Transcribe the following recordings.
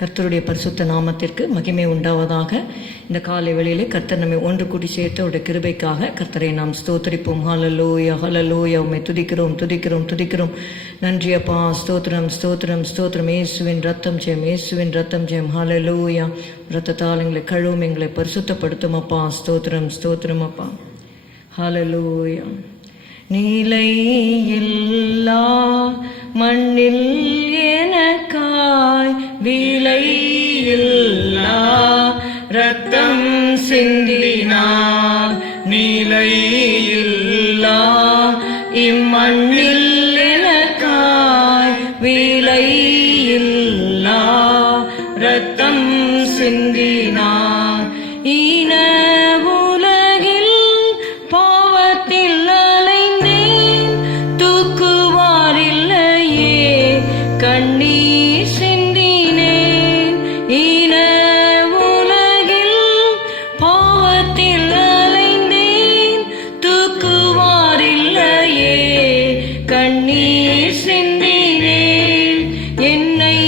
கர்த்தருடைய பரிசுத்த நாமத்திற்கு மகிமை உண்டாவதாக. இந்த காலை வேளையிலே கர்த்தர் நம்மை ஒன்று கூட்டி சேர்த்து அவருடைய கிருபைக்காக கர்த்தரை நாம் ஸ்தோத்திரிப்போம். ஹல்லேலூயா ஹல்லேலூயா. உம்மை துதிக்கிறோம் துதிக்கிறோம் துதிக்கிறோம். நன்றி அப்பா. ஸ்தோத்திரம் ஸ்தோத்திரம் ஸ்தோத்திரம். இயேசுவின் ரத்தம் ஜெயம், இயேசுவின் ரத்தம் ஜெயம். ஹல்லேலூயா. ரத்தத்தால் எங்களை கழுவும், எங்களை பரிசுத்தப்படுத்தும் அப்பா. ஸ்தோத்திரம் ஸ்தோத்திரம் அப்பா. ஹல்லேலூயா. நிலையில்லா மண்ணில் எனக்காய் விலையில்லா ரத்தம் சிந்தினார். நிலையில்லா இம்மண்ணில் எனக்காய் விலையில்லா ரத்தம் சிந்தினார். கண்ணீர் சிந்தினேன். ஈன உலகில் பாவத்தில் அலைந்தேன், தூக்குவாரில்லையே கண்ணீர் சிந்தினேன். என்னை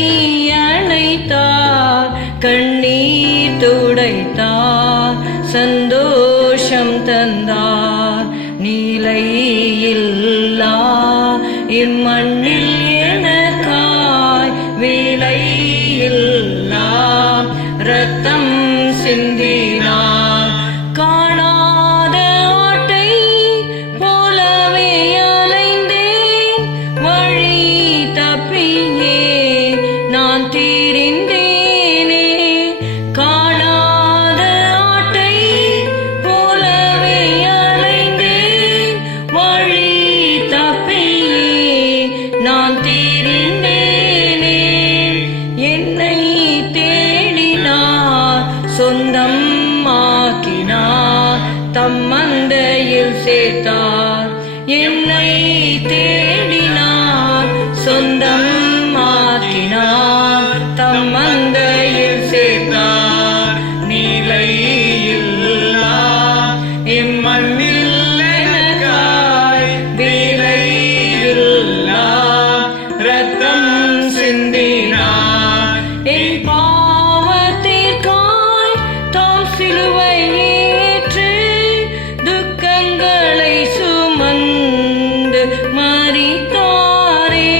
அழைத்தார், கண்ணீர் துடைத்தார், சந்தோஷம் தந்தார். நிலையில்லா இம்மண்ணில் விலையில்லா ரத்தம் சிந்தினார். காணாத ஆட்டை போலவே அலைந்தேன், வழி தப்பியே நான் திரிந்தேனே. காணாத ஆட்டை போலவே அலைந்தேன், வழி தப்பியே நான் திரிந்தேன். சொந்தம் ஆக்கினார், தம் மந்தையில் சேர்த்தார். என்னை தேடினார், சொந்தம் ஆக்கினார், தம் மந்தையில் சேர்த்தார். நிலையில்லா இம்மண்ணில் எனக்காய் விலையில்லா ரத்தம் சிந்தினார். என் சிலுவை ஏற்று துக்கங்களை சுமந்து மரித்தாரே.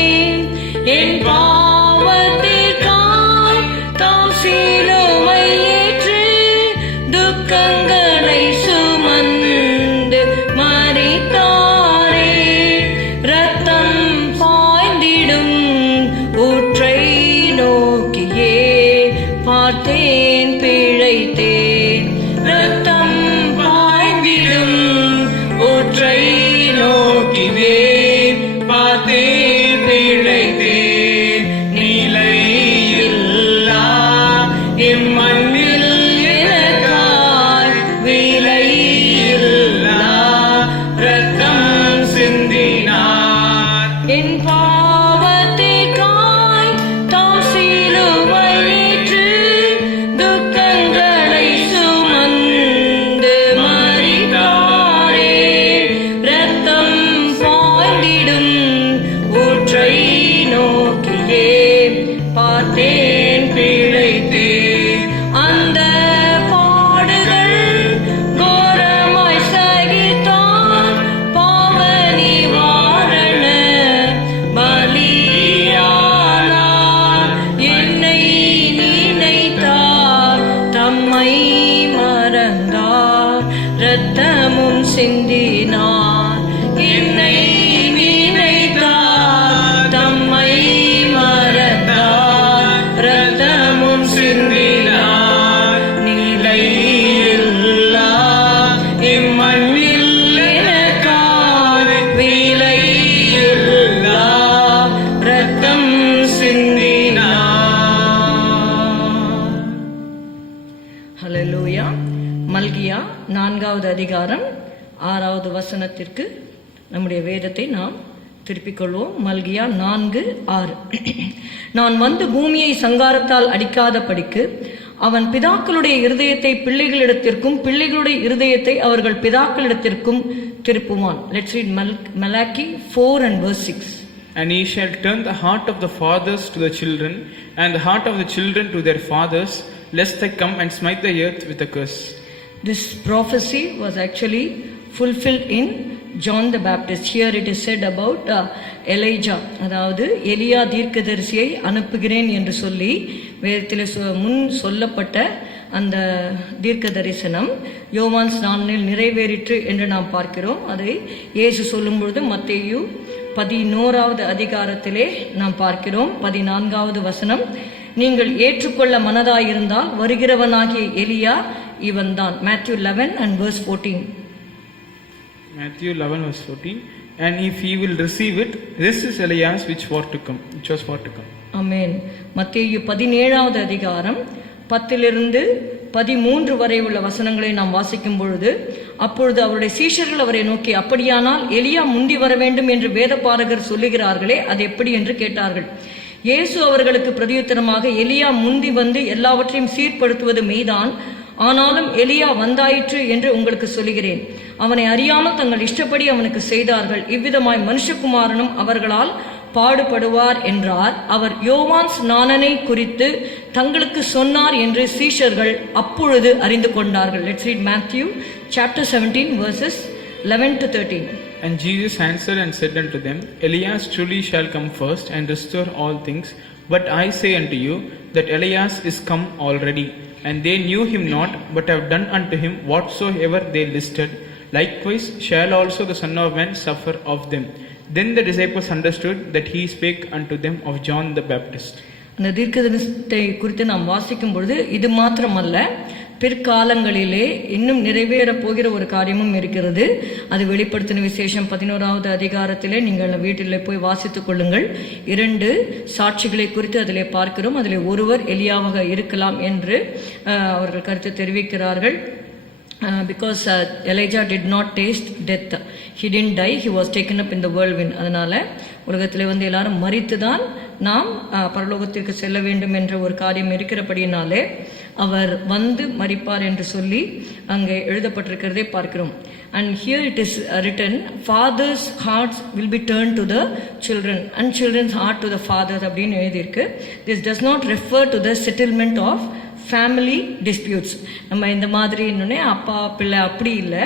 என் பாவத்திற்காய் தாம் சிலுவை ஏற்று துக்கங்களை சுமந்து மரித்தாரே. ரத்தம் பாய்ந்திடும் ஊற்றை நோக்கியே பார்த்தேன், பிழைத்தேன். ரத்தம் பாய்ந்திடும் ஊற்றை நோக்கிவே பார்த்தேன், பிழைத்தேன். நிலையில்லா இம்மண்ணில் எனக்காய் விலையில்லா ரத்தம் சிந்தினார். என் பாவத்திற்காய் தாம் சிலுவை ஏற்று துக்கங்களை சுமந்து மரித்தாரே. ரத்தம் பாய்ந்திடும் ஊற்றை நோக்கியே பார்த்தேன், பிழைத்தேன். அந்த பாடுகள் கோரமாய் சகித்தார், பாவ நிவாரண பலியானார். என்னை நினைத்தார், தம்மை மறந்தார், ரத்தமும் சிந்தினார். என்னை நினைத்தார், தம்மை மறந்தார், ரத்தமும் சிந்தினார். நிலையில்லா இம்மண்ணில் எனக்காய் விலையில்லா ரத்தம் சிந்தினார். ஹல்லேலூயா. மல்கியா 4வது அதிகாரம் 6வது வசனத்திற்கு நம்முடைய வேதத்தை நாம் திருப்பிக் கொள்வோம். மல்கியா 4:6. நான் வந்து பூமியை சங்காரத்தால் அடிக்காதபடிக்கு அவன் பிதாக்களுடைய இருதயத்தை பிள்ளைகளிடத்திற்கும் பிள்ளைகளுடைய இருதயத்தை அவர்கள் பிதாக்களிடத்திற்கும் திருப்புவான். Let's read Malachi 4 and verse 6. And he shall turn the heart of the fathers to the children, and the heart of the children to their fathers, lest I come and smite the earth with a curse. This prophecy was actually fulfilled in John the Baptist. Here it is said about Elijah, அதாவது எலியா தீர்க்கதரிசியை அனுப்புகிறேன் என்று சொல்லி வேதத்தில் முன் சொல்லப்பட்ட அந்த தீர்க்க தரிசனம் யோவான் ஸ்நானனில் நிறைவேறிற்று என்று நாம் பார்க்கிறோம். அதை இயேசு சொல்லும் பொழுது மத்தேயு 11வது அதிகாரத்திலே நாம் பார்க்கிறோம். 14வது வசனம், நீங்கள் ஏற்றுக்கொள்ள மனதாயிருந்தால் வருகிறவனாகிய எலியா இவன்தான். Matthew 11 and verse 14. Matthew 11 verse 14. And if he will receive it, this is Elias which was for to come. Amen. மத்தேயு 17வது அதிகாரம் 10லிருந்து 13 வரை உள்ள வசனங்களை நாம் வாசிக்கும் பொழுது, அப்பொழுது அவருடைய சீஷர்கள் அவரை நோக்கி, அப்படியானால் எலியா முந்தி வர வேண்டும் என்று வேதபாரகர் சொல்லுகிறார்களே, அது எப்படி என்று கேட்டார்கள். இயேசு அவர்களுக்கு பிரதியுத்தரமாக, எலியா முந்தி வந்து எல்லாவற்றையும் சீர்படுத்துவது மெய்தான், ஆனாலும் எலியா வந்தாயிற்று என்று உங்களுக்கு சொல்லுகிறேன். அவனை அறியாமல் தங்கள் இஷ்டப்படி அவனுக்கு செய்தார்கள். இவ்விதமாய் மனுஷகுமாரனும் அவர்களால் பாடுபடுவார் என்றார். அவர் யோவான் ஸ்நானனை குறித்து தங்களுக்கு சொன்னார் என்று சீஷர்கள் அப்பொழுது அறிந்து கொண்டார்கள். Let's read Matthew chapter 17 verses 11 to 13. And Jesus answered and said unto them, Elias truly shall come first and restore all things. But I say unto you that Elias is come already, and they knew him not, but have done unto him whatsoever they listed. Likewise shall also the Son of Man suffer of them. Then the disciples understood that he spake unto them of John the Baptist. அந்த தீர்க்கதரிசனத்தை குறித்து நாம் வாசிக்கும் பொழுது இது மாத்திரமல்ல, பிற்காலங்களிலே இன்னும் நிறைவேற போகிற ஒரு காரியமும் இருக்கிறது. அது வெளிப்படுத்தின விசேஷம் 11வது அதிகாரத்திலே நீங்கள் வீட்டில் போய் வாசித்துக் கொள்ளுங்கள். 2 சாட்சிகளை குறித்து அதிலே பார்க்கிறோம். அதிலே ஒருவர் எலியாவாக இருக்கலாம் என்று அவர்கள் கருத்து தெரிவிக்கிறார்கள். Because Elijah did not taste death, he didn't die, he was taken up in the whirlwind. அதனால உலகத்திலே வந்து எல்லாரும் மரித்துதான் நாம் பரலோகத்திற்கு செல்ல வேண்டும் என்ற ஒரு காரியம் இருக்கிறபடினாலே அவர் வந்து மரிப்பார் என்று சொல்லி அங்கே எழுதப்பட்டிருக்கிறதை பார்க்கிறோம். And here it is written, fathers' hearts will be turned to the children and children's heart to the fathers அப்படின்னு எழுதியிருக்கு. This does not refer to the settlement of family disputes. நம்ம இந்த மாதிரி இன்னொன்னே அப்பா பிள்ளை அப்படி இல்லை.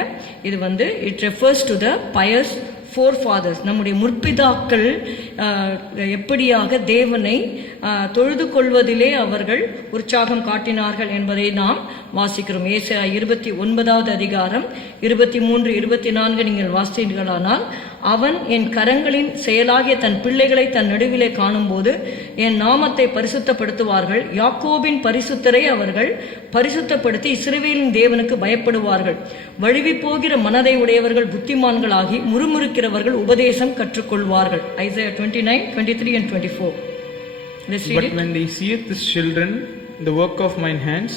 இது வந்து it refers to the pious forefathers. நம்முடைய முற்பிதாக்கள் எப்படியாக தேவனை தொழுது கொள்வதிலே அவர்கள் உற்சாகம் காட்டினார்கள் என்பதை நாம் வாசிக்கிறோம். ஏசாயா 29வது அதிகாரம் 23, 24 நீங்கள் வாசித்தீர்களானால், அவன் என் கரங்களின் செயலாகிய தன் பிள்ளைகளை தன் நடுவிலே காணும்போது என் நாமத்தை பரிசுத்தப்படுத்துவார்கள். யாக்கோபின் பரிசுத்தரை அவர்கள் பரிசுத்தப்படுத்தி இஸ்ரவேலின் தேவனுக்கு பயப்படுவார்கள். வழுவி போகிற மனதை உடையவர்கள் புத்திமான்களாகி முறுமுறுக்கிறவர்கள் உபதேசம் கற்றுக்கொள்வார்கள். Isaiah 29, 23 and 24. But when they seeth his children, the work of mine hands,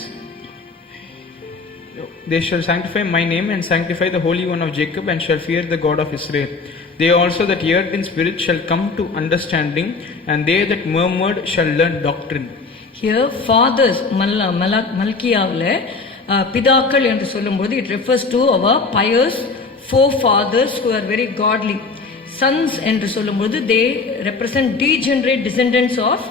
they shall sanctify my name and sanctify the Holy One of Jacob, and shall fear the God of Israel. They also that erred in spirit shall come to understanding, and they that murmured shall learn doctrine. Here fathers மல்கியாவில் பிதாக்கள் என்று சொல்லும்போது it refers to our pious forefathers who are very godly. Sons என்று சொல்லும்போது they represent degenerate descendants of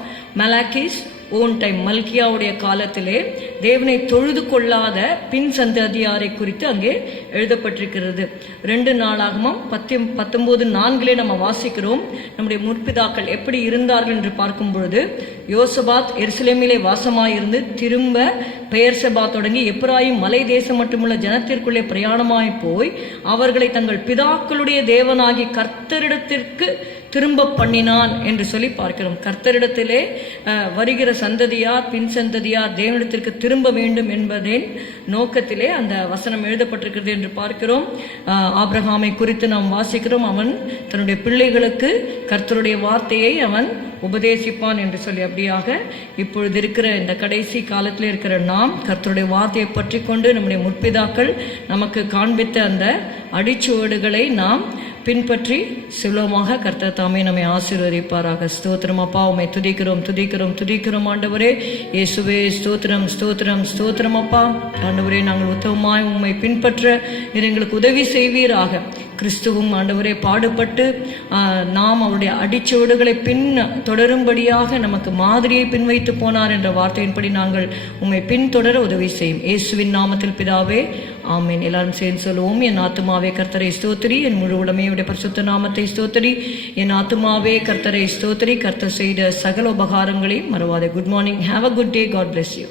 Malachi's own time. மல்கியாவுடைய காலத்திலே தேவனை தொழுது கொள்ளாத பின் சந்ததியாரை குறித்து அங்கே எழுதப்பட்டிருக்கிறது. 2 நாளாகமம் 19:4 நம்ம வாசிக்கிறோம். நம்முடைய முற்பிதாக்கள் எப்படி இருந்தார்கள் என்று பார்க்கும் பொழுது, யோசபாத் எருசலேமிலே வாசமாயிருந்து திரும்ப பெயர்செபா தொடங்கி எப்பிராயிம் மலை தேசம் மட்டுமுள்ள ஜனத்திற்குள்ளே பிரயாணமாய் போய் அவர்களை தங்கள் பிதாக்களுடைய தேவனாகி கர்த்தரிடத்திற்கு திரும்ப பண்ணினான் என்று சொல்லி பார்க்கிறோம். கர்த்தரிடத்திலே வருகிற சந்ததியார் பின் சந்ததியார் தேவனிடத்திற்கு திரும்ப வேண்டும் என்பதின் நோக்கத்திலே அந்த வசனம் எழுதப்பட்டிருக்கிறது என்று பார்க்கிறோம். ஆபிரகாமை குறித்து நாம் வாசிக்கிறோம். அவன் தன்னுடைய பிள்ளைகளுக்கு கர்த்தருடைய வார்த்தையை அவன் உபதேசிப்பான் என்று சொல்லி, அப்படியாக இப்பொழுது இருக்கிற இந்த கடைசி காலத்தில் இருக்கிற நாம் கர்த்தருடைய வார்த்தையை பற்றி கொண்டு நம்முடைய முற்பிதாக்கள் நமக்கு காண்பித்த அந்த அடிச்சுவடுகளை நாம் பின்பற்றி சுலபமாக கர்த்தர் தாமே நம்மை ஆசீர்வதிப்பாராக. ஸ்தோத்திரம் அப்பா, உம்மை துதிக்கிறோம் துதிக்கிறோம் துதிக்கிறோம் ஆண்டவரே. இயேசுவே ஸ்தோத்திரம் ஸ்தோத்திரம் ஸ்தோத்திரம் அப்பா. ஆண்டவரே, நாங்கள் உத்தமமாய் உம்மை பின்பற்ற எங்களுக்கு உதவி செய்வீராக. கிறிஸ்துவும் ஆண்டவரே பாடுபட்டு நாம் அவருடைய அடிச்சுவடுகளை பின் தொடரும்படியாக நமக்கு மாதிரியை பின்வைத்து போனார் என்ற வார்த்தையின்படி நாங்கள் உம்மை பின்தொடர உதவி செய்யும். இயேசுவின் நாமத்தில் பிதாவே, ஆமென். எல்லாரும் சேர்ந்து சொல்லுவோம். என் ஆத்துமாவே கர்த்தரை ஸ்தோத்திரி, என் முழு உடமையுடைய பரிசுத்த நாமத்தை ஸ்தோத்திரி. என் ஆத்துமாவே கர்த்தரை ஸ்தோத்திரி, கர்த்தர் செய்த சகல உபகாரங்களையும் மறவாதே. Good morning. Have a good day. God bless you.